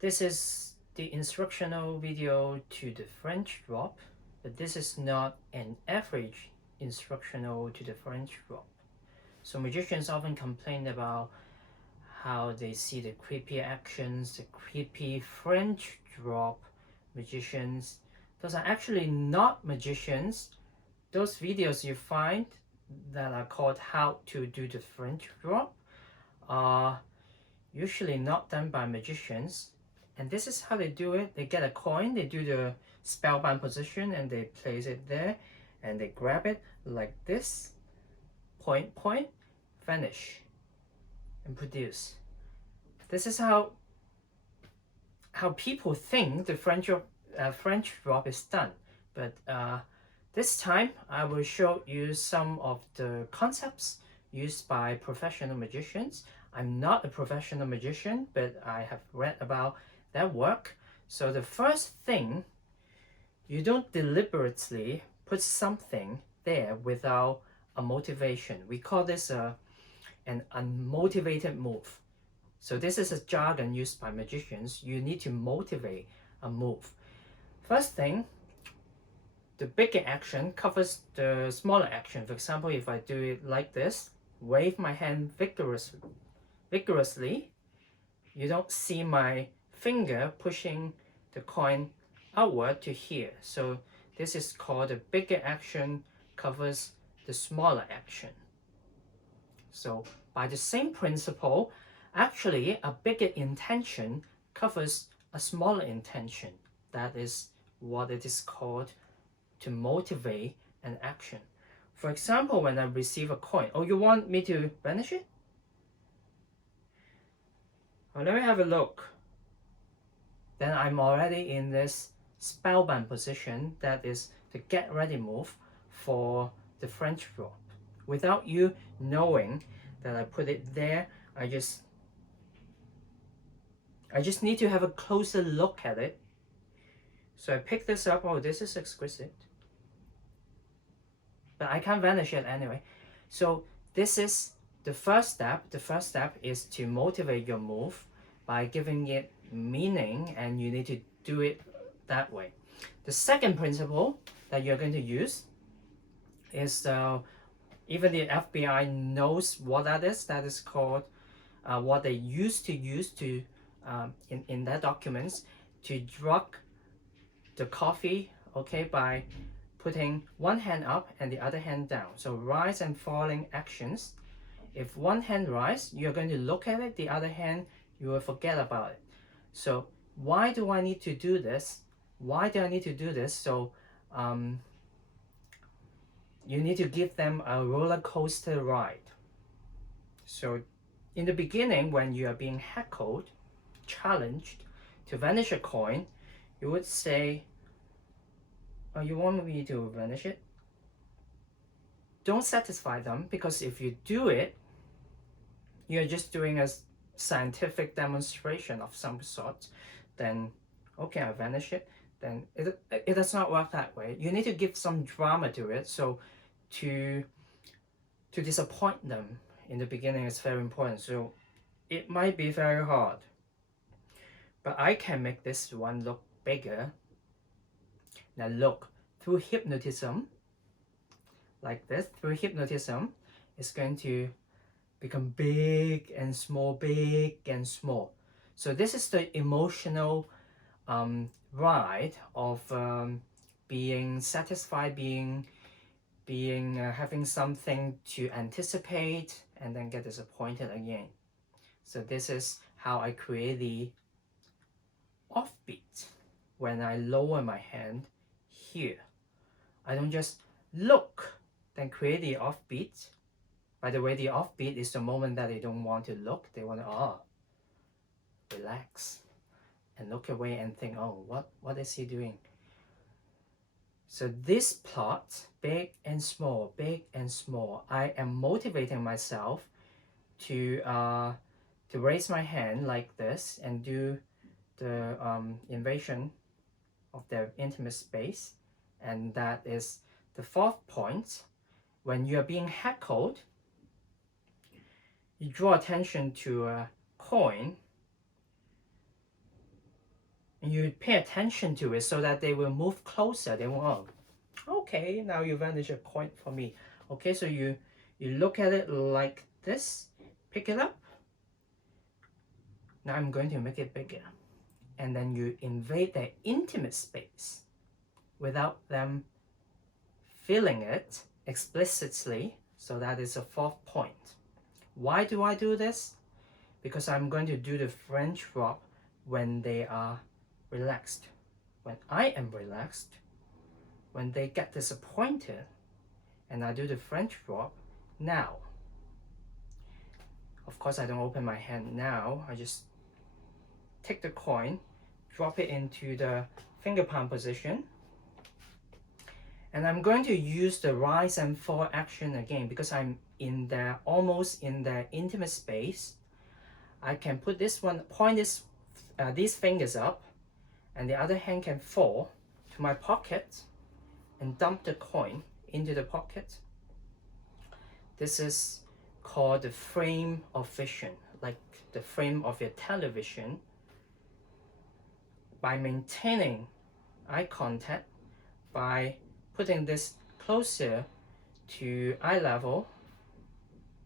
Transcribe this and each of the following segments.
This is the instructional video to the French drop, but this is not an average instructional to the French drop. So magicians often complain about how they see the creepy actions, the creepy French drop magicians. Those are actually not magicians. Those videos you find that are called how to do the French drop are usually not done by magicians. And this is how they do it. They get a coin, they do the spellbound position, and they place it there, and they grab it like this, point, point, vanish, and produce. This is how people think the French drop is done. But this time, I will show you some of the concepts used by professional magicians. I'm not a professional magician, but I have read about their work. So the first thing, you don't deliberately put something there without a motivation. We call this an unmotivated move. So this is a jargon used by magicians. You need to motivate a move. First thing, the bigger action covers the smaller action. For example, if I do it like this, wave my hand vigorously, you don't see my finger pushing the coin outward to here. So this is called the bigger action covers the smaller action. So by the same principle, actually a bigger intention covers a smaller intention. That is what it is called to motivate an action. For example, when I receive a coin, oh, you want me to vanish it? Oh, let me have a look. Then I'm already in this spellbound position, that is the get ready move for the French drop. Without you knowing that I put it there, I just need to have a closer look at it. So I pick this up. Oh, this is exquisite. But I can't vanish it anyway. So this is the first step. The first step is to motivate your move by giving it meaning, and you need to do it that way. The second principle that you're going to use is even the FBI knows what that is. That is called what they used to use to in their documents to drug the coffee, okay, by putting one hand up and the other hand down. So rise and falling actions. If one hand rise, you're going to look at it, the other hand, you will forget about it. So why do I need to do this? Why do I need to do this? So you need to give them a roller coaster ride. So in the beginning, when you are being heckled, challenged to vanish a coin, you would say, oh, you want me to vanish it? Don't satisfy them, because if you do it, you're just doing a scientific demonstration of some sort. Then, okay, I vanish it. Then it does not work that way. You need to give some drama to it. So to disappoint them in the beginning is very important. So it might be very hard, but I can make this one look bigger. Now look, through hypnotism, like this, through hypnotism, it's going to become big and small, big and small. So this is the emotional ride of being satisfied, being having something to anticipate and then get disappointed again. So this is how I create the offbeat. When I lower my hand here, I don't just look, then create the offbeat. By the way, the offbeat is the moment that they don't want to look. They want to relax and look away and think, oh, what is he doing? So this plot, big and small, I am motivating myself to raise my hand like this and do the invasion of their intimate space. And that is the fourth point. When you are being heckled, you draw attention to a coin And you pay attention to it so that they will move closer. They will, oh, okay, now you vanish a coin for me. Okay, so you look at it like this, pick it up. Now I'm going to make it bigger. And then you invade their intimate space without them feeling it explicitly. So that is a fourth point. Why do I do this? Because I'm going to do the French rub when they are relaxed. When I am relaxed, when they get disappointed, and I do the French rub now. Of course, I don't open my hand now. I just take the coin, drop it into the finger palm position, and I'm going to use the rise and fall action again because I'm in there, almost in the intimate space. I can put this one, point these fingers up, and the other hand can fall to my pocket and dump the coin into the pocket. This is called the frame of vision, like the frame of your television. By maintaining eye contact, by putting this closer to eye level,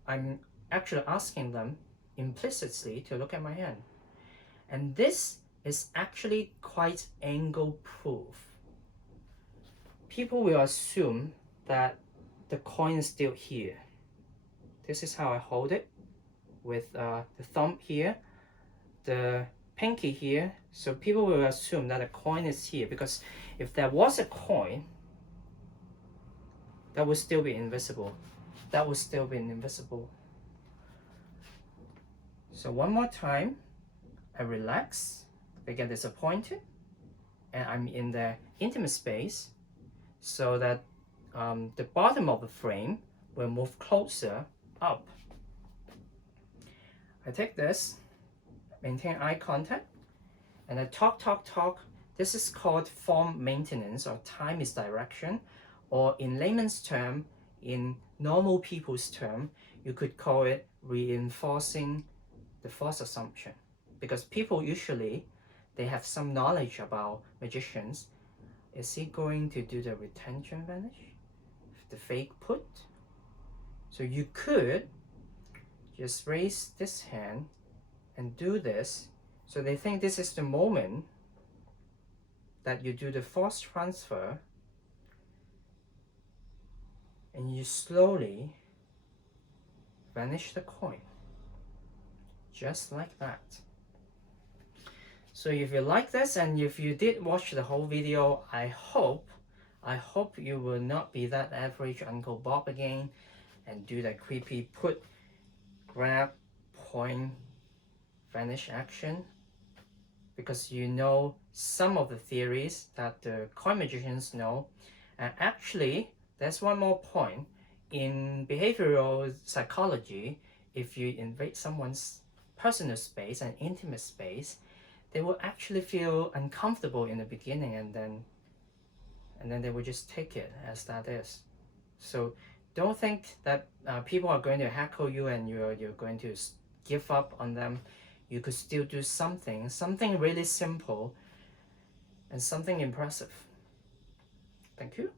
I'm actually asking them implicitly to look at my hand. And this is actually quite angle proof. People will assume that the coin is still here. This is how I hold it, with the thumb here, the pinky here. So people will assume that the coin is here, because if there was a coin, that would still be invisible. That would still be invisible. So one more time, I relax, they get disappointed, and I'm in the intimate space so that the bottom of the frame will move closer up. I take this, maintain eye contact, and I talk. This is called form maintenance or time is direction, or in layman's term, in normal people's term, you could call it reinforcing the false assumption. Because people usually, they have some knowledge about magicians. Is he going to do the retention vanish? The fake put? So you could just raise this hand and do this. So they think this is the moment that you do the false transfer, and you slowly vanish the coin. Just like that. So if you like this, and if you did watch the whole video, I hope you will not be that average Uncle Bob again and do that creepy put, grab, point, vanish action, because you know some of the theories that the coin magicians know. And actually, there's one more point. In behavioral psychology, if you invade someone's personal space and intimate space, they will actually feel uncomfortable in the beginning, and then they will just take it as that is. So don't think that people are going to heckle you and you're going to give up on them. You could still do something really simple and something impressive. Thank you.